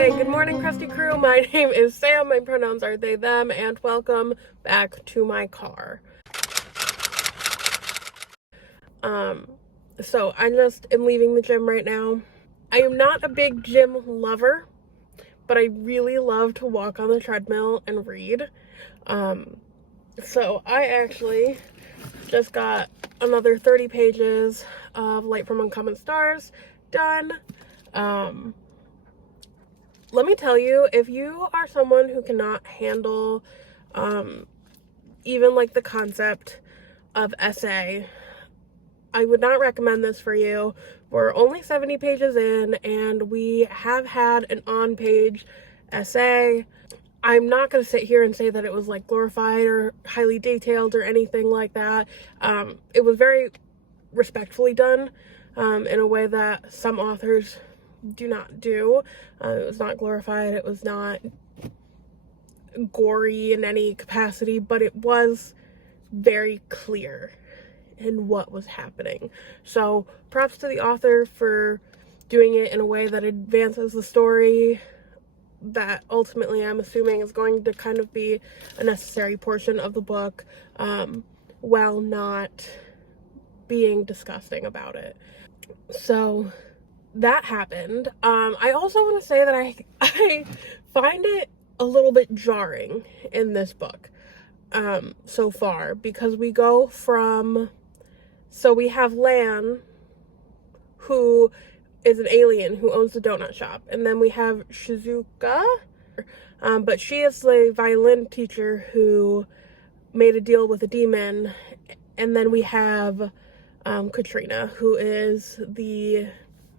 Hey, good morning, Crusty Crew. My name is Sam. My pronouns are they, them, and welcome back to my car. So I just am leaving the gym right now. I am not a big gym lover, but I really love to walk on the treadmill and read. So I actually just got another 30 pages of Light from Uncommon Stars done. Let me tell you, if you are someone who cannot handle even like the concept of essay, I would not recommend this for you. We're only 70 pages in and we have had an on-page essay. I'm not going to sit here and say that it was like glorified or highly detailed or anything like that. It was very respectfully done in a way that some authors do not do. It was not glorified, it was not gory in any capacity, but it was very clear in what was happening. So props to the author for doing it in a way that advances the story that ultimately I'm assuming is going to kind of be a necessary portion of the book, while not being disgusting about it. So that happened. I also want to say that I find it a little bit jarring in this book so far, because we go from, so we have Lan, who is an alien who owns the donut shop, and then we have Shizuka, but she is the violin teacher who made a deal with a demon, and then we have Katrina, who is the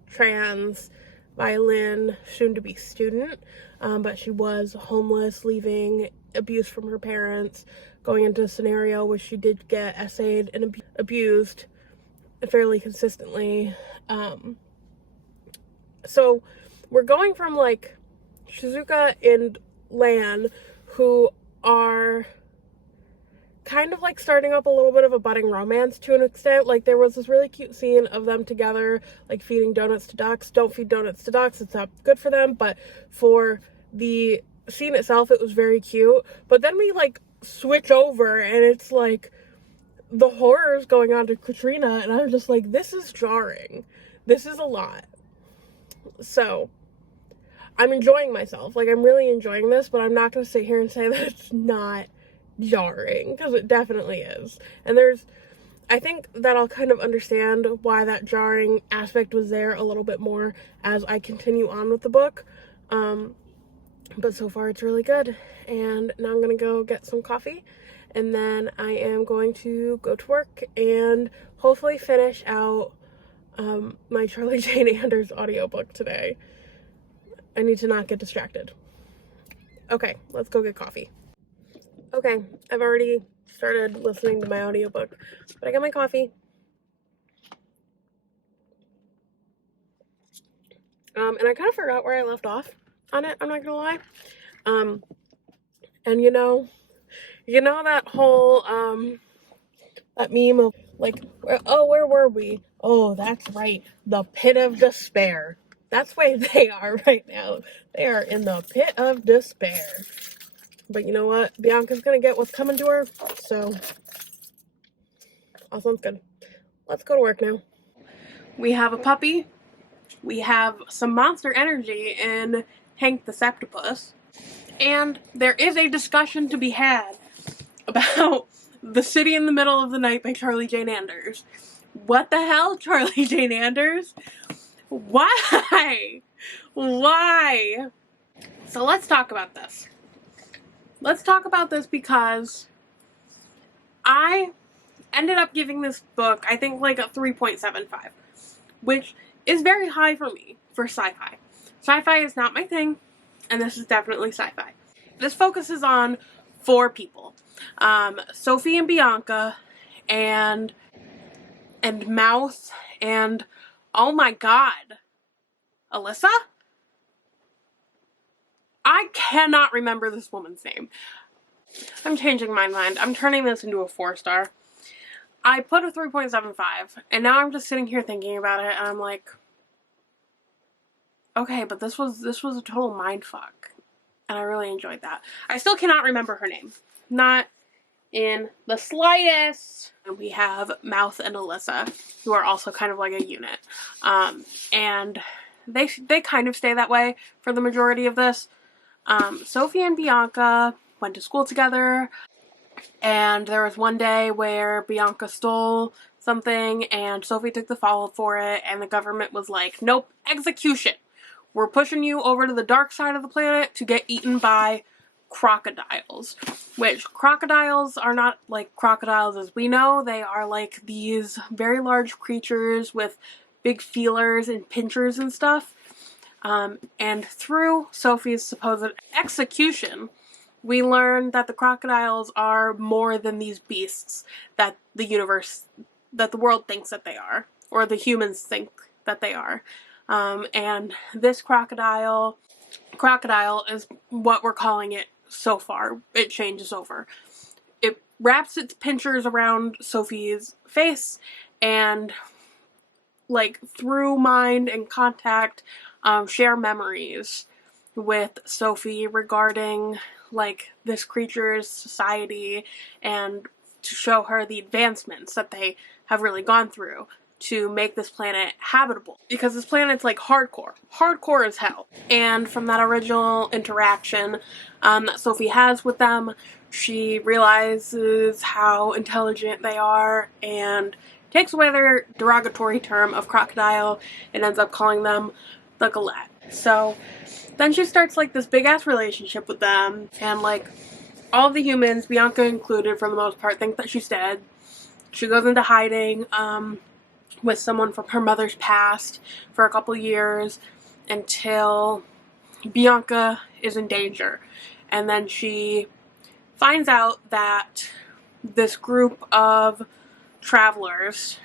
trans violin soon-to-be student, but she was homeless, leaving abuse from her parents, going into a scenario where she did get essayed and abused fairly consistently. So we're going from like Shizuka and Lan, who are kind of like starting up a little bit of a budding romance to an extent. Like there was this really cute scene of them together, like feeding donuts to ducks. Don't feed donuts to ducks, it's not good for them, but for the scene itself it was very cute. But then we like switch over and it's like the horrors going on to Katrina, and I'm just like, this is jarring. This is a lot. So I'm enjoying myself. Like I'm really enjoying this, but I'm not going to sit here and say that it's not jarring, because it definitely is. And I think that I'll kind of understand why that jarring aspect was there a little bit more as I continue on with the book. But so far it's really good. And now I'm gonna go get some coffee, and then I am going to go to work and hopefully finish out my Charlie Jane Anders audiobook today. I need to not get distracted. Okay, let's go get coffee. Okay, I've already started listening to my audiobook, but I got my coffee. And I kind of forgot where I left off on it, I'm not gonna lie. And you know that whole, that meme of like, where were we? Oh, that's right, the pit of despair. That's where they are right now. They are in the pit of despair. But you know what? Bianca's gonna get what's coming to her, so all sounds good. Let's go to work now. We have a puppy. We have some monster energy in Hank the Septopus. And there is a discussion to be had about The City in the Middle of the Night by Charlie Jane Anders. What the hell, Charlie Jane Anders? Why? Why? So let's talk about this. Let's talk about this because I ended up giving this book, I think, like a 3.75, which is very high for me for sci-fi. Sci-fi is not my thing, and this is definitely sci-fi. This focuses on 4 people. Sophie and Bianca, and Mouth, and oh my god, Alyssa? I cannot remember this woman's name. I'm changing my mind. I'm turning this into a 4-star. I put a 3.75, and now I'm just sitting here thinking about it, and I'm like, Okay, but this was a total mindfuck. And I really enjoyed that. I still cannot remember her name. Not in the slightest. And we have Mouth and Alyssa, who are also kind of like a unit. And they kind of stay that way for the majority of this. Sophie and Bianca went to school together, and there was one day where Bianca stole something and Sophie took the fall for it, and the government was like, nope, execution. We're pushing you over to the dark side of the planet to get eaten by crocodiles. Which, crocodiles are not like crocodiles as we know. They are like these very large creatures with big feelers and pinchers and stuff. And through Sophie's supposed execution, we learn that the crocodiles are more than these beasts that the world thinks that they are, or the humans think that they are. And this crocodile is what we're calling it so far. It changes over. It wraps its pinchers around Sophie's face, and like through mind and contact, share memories with Sophie regarding like this creature's society, and to show her the advancements that they have really gone through to make this planet habitable. Because this planet's like hardcore as hell. And from that original interaction that Sophie has with them, she realizes how intelligent they are and takes away their derogatory term of crocodile and ends up calling them the Galette. So then she starts like this big ass relationship with them, and like all of the humans, Bianca included for the most part, think that she's dead. She goes into hiding with someone from her mother's past for a couple years until Bianca is in danger. And then she finds out that this group of travelers,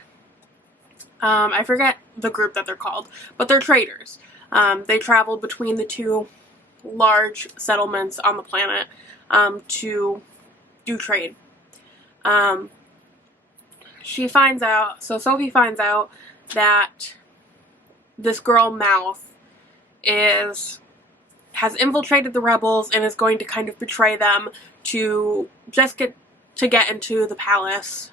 I forget the group that they're called, but they're traders. They travel between the two large settlements on the planet to do trade. Sophie finds out that this girl Mouth has infiltrated the rebels and is going to kind of betray them to just get into the palace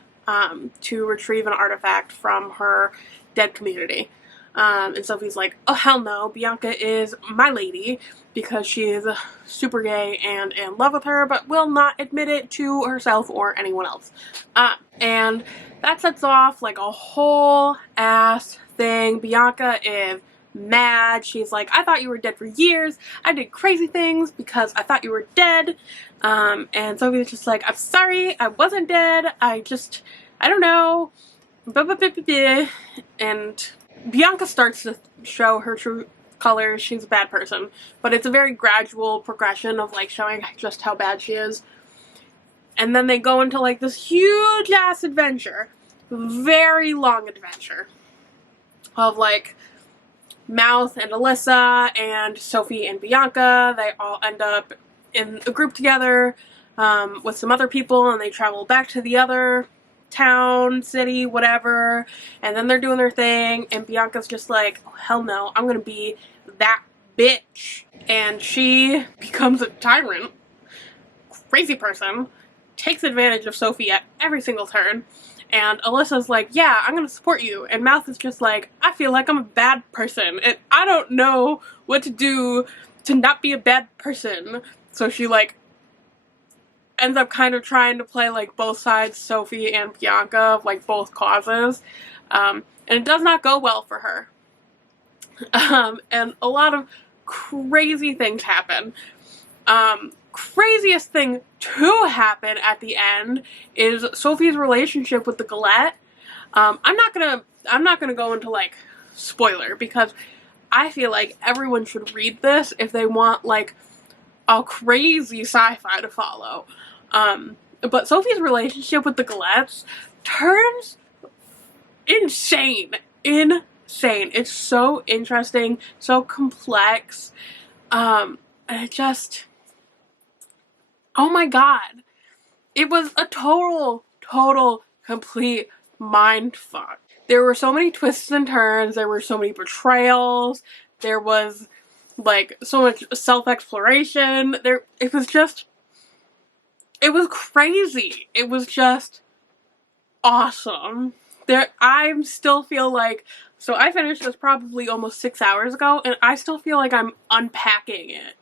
to retrieve an artifact from her dead community. And Sophie's like, oh hell no, Bianca is my lady, because she is super gay and in love with her, but will not admit it to herself or anyone else. And that sets off like a whole ass thing. Bianca is mad. She's like, I thought you were dead for years. I did crazy things because I thought you were dead. And Sophie's just like, I'm sorry, I wasn't dead. I don't know. And Bianca starts to show her true colors. She's a bad person, but it's a very gradual progression of like showing just how bad she is. And then they go into like this huge ass adventure, very long adventure of like Mouth and Alyssa and Sophie and Bianca. They all end up in a group together with some other people, and they travel back to the other town, city, whatever, and then they're doing their thing, and Bianca's just like, oh, hell no, I'm gonna be that bitch. And she becomes a tyrant, crazy person, takes advantage of Sophie at every single turn, and Alyssa's like, yeah, I'm gonna support you, and Mouth is just like, I feel like I'm a bad person, and I don't know what to do to not be a bad person. So she like ends up kind of trying to play like both sides, Sophie and Bianca, of like both causes, and it does not go well for her. And a lot of crazy things happen. Craziest thing to happen at the end is Sophie's relationship with the Galette. I'm not gonna go into like spoiler, because I feel like everyone should read this if they want like a crazy sci-fi to follow. But Sophie's relationship with the Galettes turns insane. It's so interesting, so complex, and it just, oh my god. It was a total, complete mindfuck. There were so many twists and turns, there were so many betrayals, There was like so much self-exploration. It was crazy. It was just awesome. I still feel like, so I finished this probably almost 6 hours ago, and I still feel like I'm unpacking it.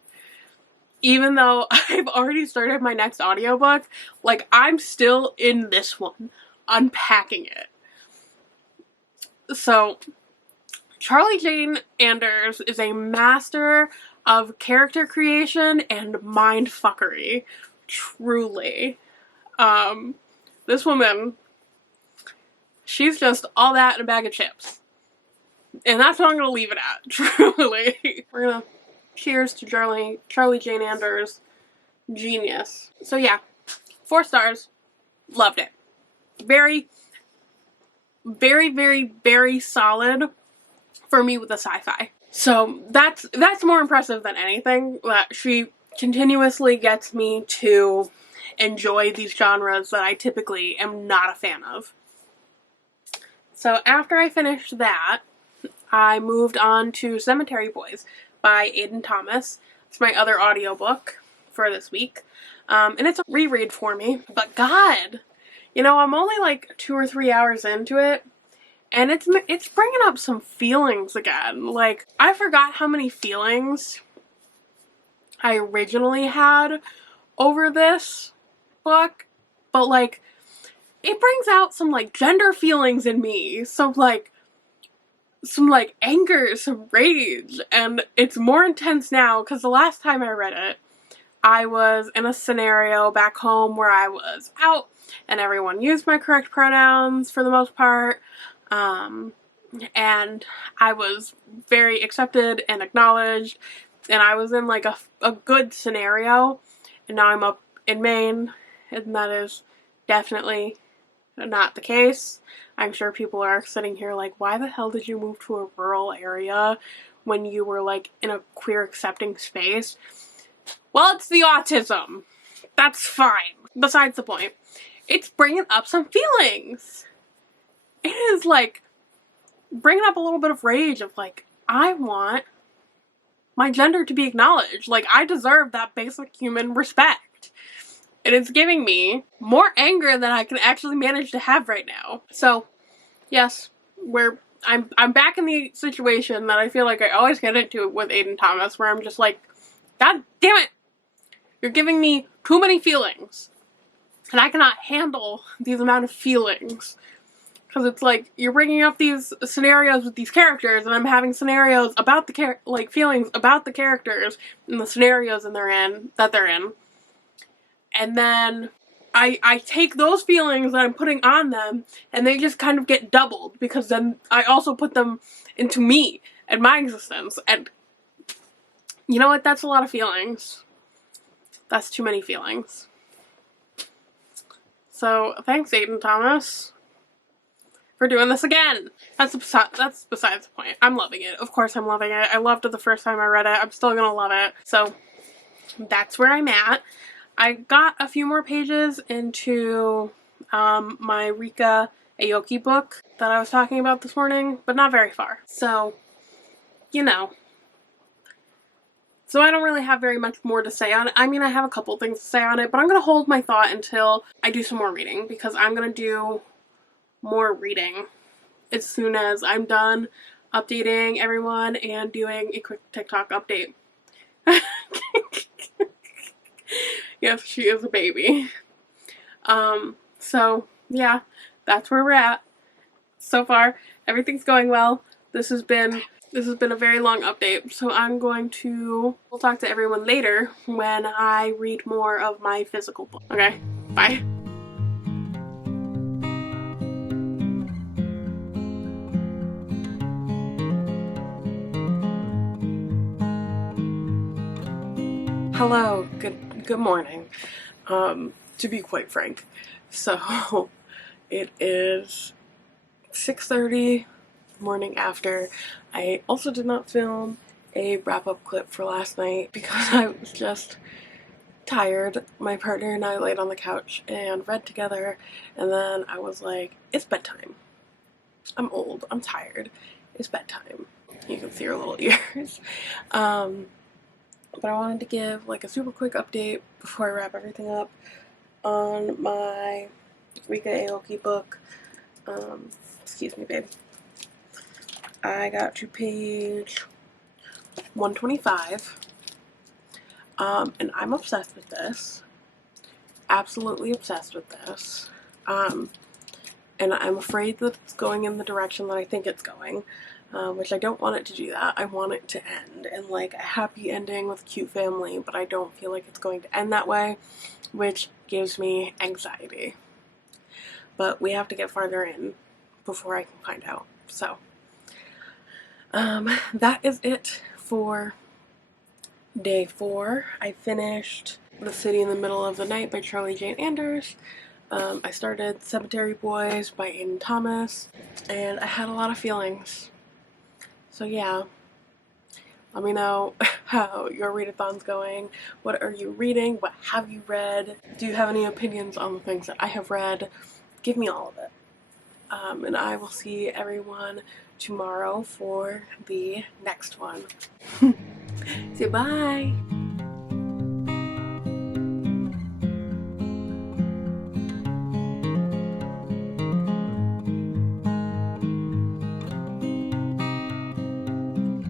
Even though I've already started my next audiobook, like, I'm still in this one, unpacking it. So, Charlie Jane Anders is a master of character creation and mindfuckery. Truly. This woman, she's just all that in a bag of chips. And that's what I'm going to leave it at, truly. We're going to cheers to Charlie Jane Anders' genius. So yeah, 4 stars. Loved it. Very, very, very, very solid for me with the sci-fi. So that's more impressive than anything, that she continuously gets me to enjoy these genres that I typically am not a fan of. So after I finished that, I moved on to Cemetary Boys by Aiden Thomas. It's my other audiobook for this week. And it's a reread for me. But God, you know, I'm only like 2 or 3 hours into it, and it's bringing up some feelings again. Like, I forgot how many feelings I originally had over this book, but like, it brings out some like gender feelings in me. Some anger, some rage, and it's more intense now because the last time I read it, I was in a scenario back home where I was out and everyone used my correct pronouns for the most part, and I was very accepted and acknowledged, and I was in like a good scenario, and now I'm up in Maine, and that is definitely not the case. I'm sure people are sitting here like, why the hell did you move to a rural area when you were like in a queer accepting space? Well, it's the autism. That's fine. Besides the point. It's bringing up some feelings. It is like bringing up a little bit of rage of like, I want my gender to be acknowledged. Like, I deserve that basic human respect. And it's giving me more anger than I can actually manage to have right now. So, yes, I'm back in the situation that I feel like I always get into with Aiden Thomas, where I'm just like, God damn it! You're giving me too many feelings. And I cannot handle these amount of feelings. Because it's like, you're bringing up these scenarios with these characters, and I'm having scenarios about the feelings about the characters and the scenarios that they're in. And then I take those feelings that I'm putting on them, and they just kind of get doubled, because then I also put them into me and my existence. And you know what? That's a lot of feelings. That's too many feelings. So thanks, Aiden Thomas, for doing this again. That's besides the point. I'm loving it. Of course I'm loving it. I loved it the first time I read it. I'm still gonna love it. So that's where I'm at. I got a few more pages into my Ryka Aoki book that I was talking about this morning, but not very far. So, you know. So I don't really have very much more to say on it. I mean, I have a couple things to say on it, but I'm going to hold my thought until I do some more reading, because I'm going to do more reading as soon as I'm done updating everyone and doing a quick TikTok update. Yes, she is a baby. So yeah, that's where we're at. So far, everything's going well. This has been a very long update, so we'll talk to everyone later when I read more of my physical book. Okay, bye. Hello, good morning. To be quite frank. So, it is 6:30, morning after. I also did not film a wrap-up clip for last night because I was just tired. My partner and I laid on the couch and read together, and then I was like, it's bedtime. I'm old, I'm tired. is bedtime. You can see her little ears. But I wanted to give like a super quick update before I wrap everything up on my Ryka Aoki book. Excuse me, babe. I got to page 125. And I'm obsessed with this. Absolutely obsessed with this. And I'm afraid that it's going in the direction that I think it's going, which I don't want it to do that. I want it to end in like a happy ending with a cute family, but I don't feel like it's going to end that way, which gives me anxiety. But we have to get farther in before I can find out. So, that is it for day 4. I finished The City in the Middle of the Night by Charlie Jane Anders. I started Cemetary Boys by Aiden Thomas, and I had a lot of feelings. So yeah, let me know how your readathon's going. What are you reading? What have you read? Do you have any opinions on the things that I have read? Give me all of it. And I will see everyone tomorrow for the next one. See you, bye!